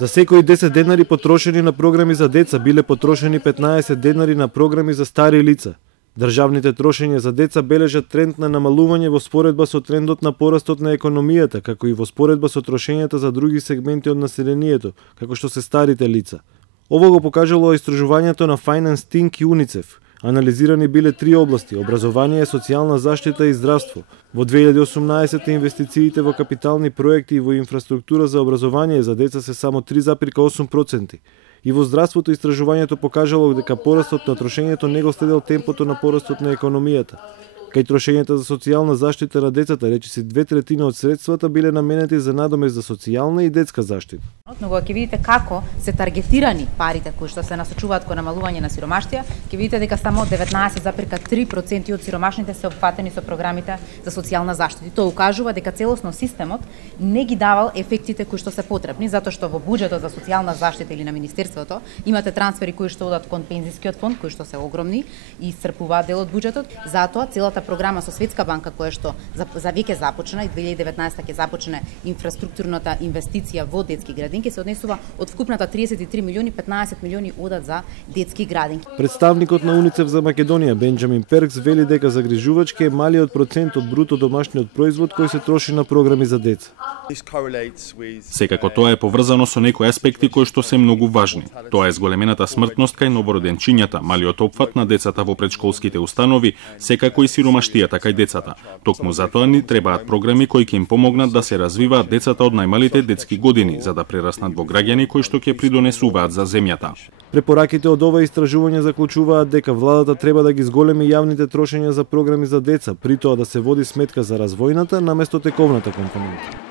За секои 10 денари потрошени на програми за деца биле потрошени 15 денари на програми за стари лица. Државните трошења за деца бележат тренд на намалување во споредба со трендот на порастот на економијата, како и во споредба со трошењата за други сегменти од населението, како што се старите лица. Ово го покажало истражувањето на Finance Think и УНИЦЕФ. Анализирани биле три области: образование, социјална заштита и здравство. Во 2018 инвестициите во капитални проекти и во инфраструктура за образование за деца се само 3,8%. И во здравството истражувањето покажало дека порастот на трошењето не го следел темпото на порастот на економијата. Кај трошењата за социјална заштита на децата, речиси 2/3 од средствата биле наменети за надомест за социјална и детска заштита. Но ќе видите како се таргетирани парите кои што се насочуваат кон намалување на сиромаштија, ќе видите дека само 19,3% од сиромашните се опфатени со програмите за социјална заштита. Тоа укажува дека целосно системот не ги давал ефектите кои што се потребни, затоа што во буџетот за социјална заштита или на министерството имате трансфери кои што одат кон пензискиот фонд, кои што се огромни и исцрпуваат дел од буџетот. Затоа целата програма со Светска банка која што за веќе започна и 2019 ќе започне инфраструктурната инвестиција во детски градинки се однесува од вкупната 33 милиони, 15 милиони одат за детски градинки. Представникот на УНИЦЕФ за Македонија Бенџамин Перкс вели дека загрижувачки е малиот процент од бруто домашниот производ кој се троши на програми за деца. Секако тоа е поврзано со некои аспекти кои што се многу важни. Тоа е зголемената смртност кај новороденчињата, малиот опфат на децата во предшколските установи, секако и сиромаштијата кај децата. Токму затоа ни требаат програми кои ќе им помогнат да се развиваат децата од најмалите детски години, за да прераснат во граѓани кои што ќе придонесуваат за земјата. Препораките од ова истражување заклучуваат дека владата треба да ги зголеми јавните трошења за програми за деца, при тоа да се води сметка за развојната наместо тековната компонента.